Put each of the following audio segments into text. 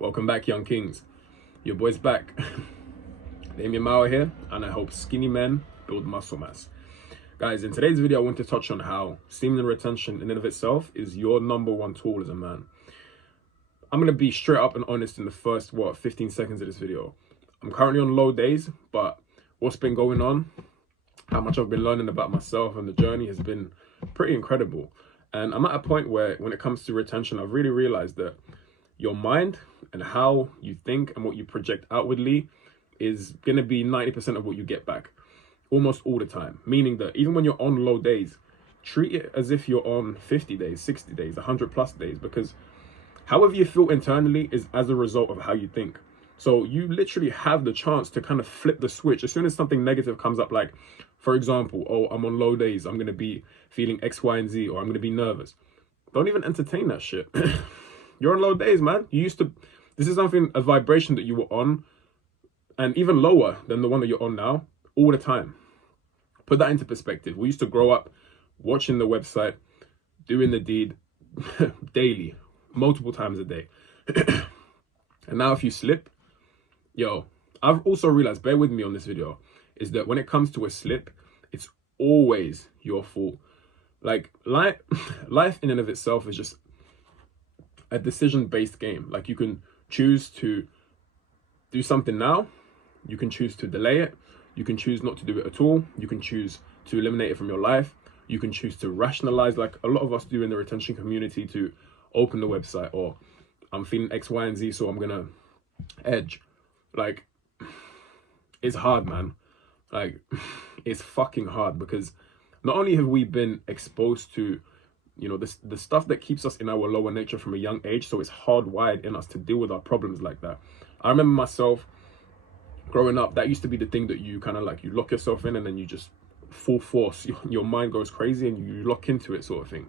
Welcome back, young kings. Your boy's back. Damien Mauer here, and I help skinny men build muscle mass. Guys, in today's video, I want to touch on how semen retention in and of itself is your number one tool as a man. I'm going to be straight up and honest in the first, 15 seconds of this video. I'm currently on low days, but what's been going on, how much I've been learning about myself and the journey has been pretty incredible. And I'm at a point where when it comes to retention, I've really realized that your mind and how you think and what you project outwardly is going to be 90% of what you get back almost all the time. Meaning that even when you're on low days, treat it as if you're on 50 days, 60 days, 100 plus days, because however you feel internally is as a result of how you think. So you literally have the chance to kind of flip the switch as soon as something negative comes up, like, for example, oh, I'm on low days, I'm going to be feeling X, Y, and Z, or I'm going to be nervous. Don't even entertain that shit. You're on low days, man. This is something, a vibration that you were on, and even lower than the one that you're on now, all the time. Put that into perspective. We used to grow up watching the website, doing the deed daily, multiple times a day. And now if you slip, I've also realized, bear with me on this video, is that when it comes to a slip, it's always your fault. Like, life in and of itself is just a decision-based game. Like, you can choose to do something now, you can choose to delay it, you can choose not to do it at all, you can choose to eliminate it from your life, you can choose to rationalize, like a lot of us do in the retention community, to open the website, or I'm feeling X, Y, and Z, so I'm gonna edge. Like, it's hard, man. Like, it's fucking hard, because not only have we been exposed to the stuff that keeps us in our lower nature from a young age, so it's hardwired in us to deal with our problems like that. I remember myself growing up, that used to be the thing that you kind of like, you lock yourself in and then you just full force, your mind goes crazy and you lock into it, sort of thing.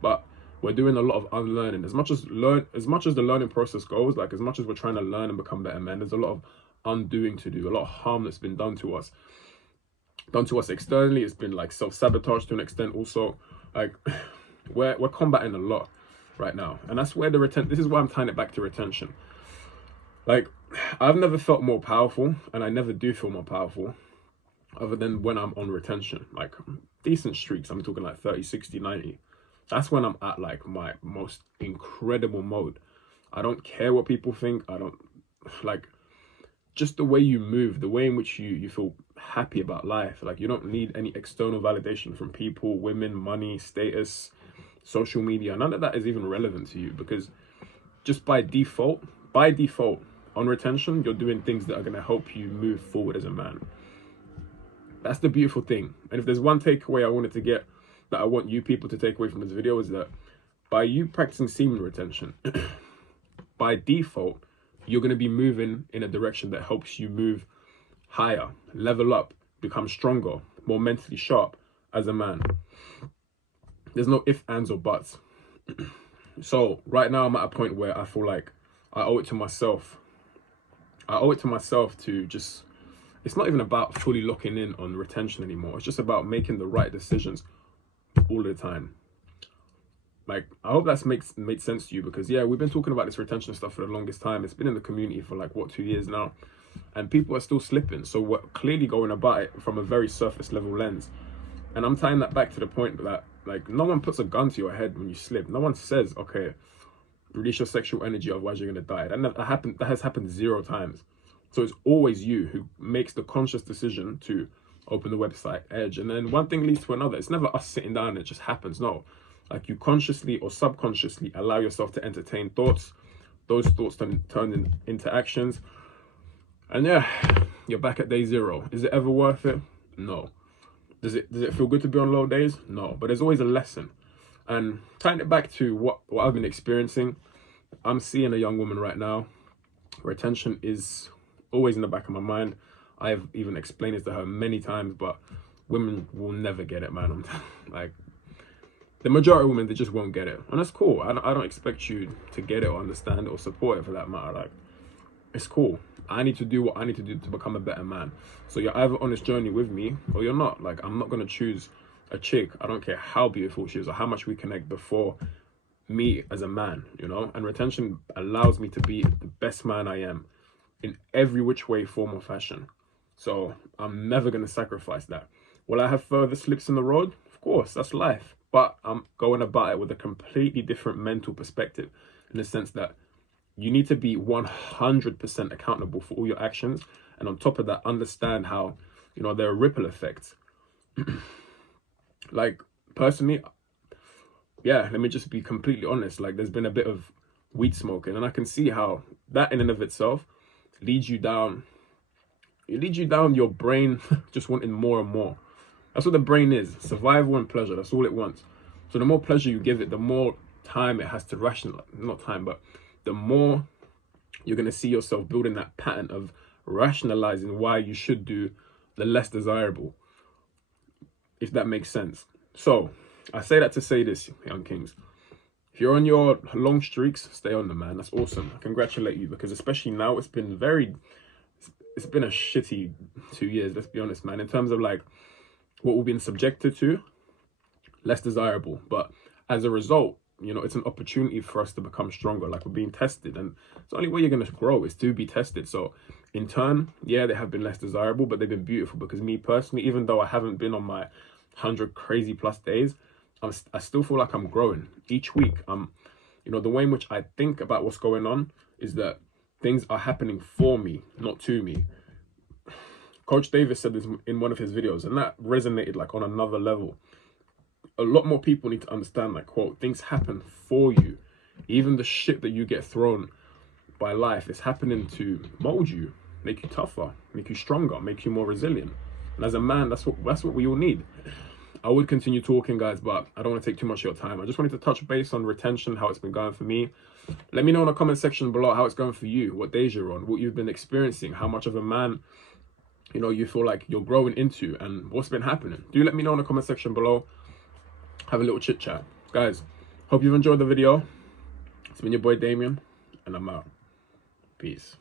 But we're doing a lot of unlearning. As much as the learning process goes, like as much as we're trying to learn and become better men, there's a lot of undoing to do, a lot of harm that's been done to us externally. It's been like self-sabotage to an extent also. Like, we're combating a lot right now, and that's where this is why I'm tying it back to retention. Like, I've never felt more powerful, and I never do feel more powerful other than when I'm on retention. Like, decent streaks, I'm talking like 30, 60, 90. That's when I'm at like my most incredible mode. I don't care what people think. I don't, like, just the way you move, the way in which you feel happy about life. Like, you don't need any external validation from people, women, money, status, social media. None of that is even relevant to you, because just by default on retention, you're doing things that are going to help you move forward as a man. That's the beautiful thing. And if there's one takeaway I wanted to get, that I want you people to take away from this video, is that by you practicing semen retention, by default, you're going to be moving in a direction that helps you move higher, level up, become stronger, more mentally sharp as a man. There's no ifs, ands, or buts. So right now I'm at a point where I feel like I owe it to myself. To just, it's not even about fully locking in on retention anymore. It's just about making the right decisions all the time. Like, I hope that's made sense to you, because we've been talking about this retention stuff for the longest time. It's been in the community for like 2 years now, and people are still slipping. So we're clearly going about it from a very surface level lens. And I'm tying that back to the point that, like, no one puts a gun to your head when you slip. No one says, okay, release your sexual energy, otherwise you're gonna die. That has happened 0 times. So it's always you who makes the conscious decision to open the website, edge, and then one thing leads to another. It's never us sitting down and it just happens. No, like, you consciously or subconsciously allow yourself to entertain thoughts. Those thoughts turn into actions, and you're back at day 0. Is it ever worth it? No. Does it feel good to be on low days? No. But there's always a lesson. And tying it back to what I've been experiencing, I'm seeing a young woman right now. Retention is always in the back of my mind. I've even explained it to her many times, but women will never get it, man. Like, the majority of women, they just won't get it. And that's cool. I don't expect you to get it or understand it or support it, for that matter. Like, it's cool. I need to do what I need to do to become a better man. So you're either on this journey with me or you're not. Like, I'm not going to choose a chick, I don't care how beautiful she is or how much we connect, before me as a man, you know, and retention allows me to be the best man I am in every which way, form, or fashion. So I'm never going to sacrifice that. Will I have further slips in the road? Of course, that's life. But I'm going about it with a completely different mental perspective, in the sense that you need to be 100% accountable for all your actions. And on top of that, understand how, you know, there are ripple effects. Like, personally, yeah, let me just be completely honest. Like, there's been a bit of weed smoking, and I can see how that in and of itself leads you down. It leads you down your brain just wanting more and more. That's what the brain is: survival and pleasure. That's all it wants. So the more pleasure you give it, the more time it has to rationalize. Not time, but the more you're going to see yourself building that pattern of rationalizing why you should do the less desirable, if that makes sense. So I say that to say this, young kings: if you're on your long streaks, stay on them, man. That's awesome. I congratulate you, because especially now, it's been a shitty 2 years, let's be honest, man, in terms of like what we've been subjected to. Less desirable, but as a result, you know, it's an opportunity for us to become stronger. Like, we're being tested, and it's the only way you're going to grow is to be tested. So in turn, yeah, they have been less desirable, but they've been beautiful, because me personally, even though I haven't been on my 100 crazy plus days, I still feel like I'm growing each week. You know, the way in which I think about what's going on is that things are happening for me, not to me. Coach Davis said this in one of his videos, and that resonated like on another level. A lot more people need to understand, like, quote, things happen for you. Even the shit that you get thrown by life is happening to mold you, make you tougher, make you stronger, make you more resilient. And as a man, that's what we all need. I would continue talking, guys, but I don't want to take too much of your time. I just wanted to touch base on retention, how it's been going for me. Let me know in the comment section below how it's going for you, what days you're on, what you've been experiencing, how much of a man, you know, you feel like you're growing into, and what's been happening. Do let me know in the comment section below. Have a little chit chat. Guys, hope you've enjoyed the video. It's been your boy Damien, and I'm out. Peace.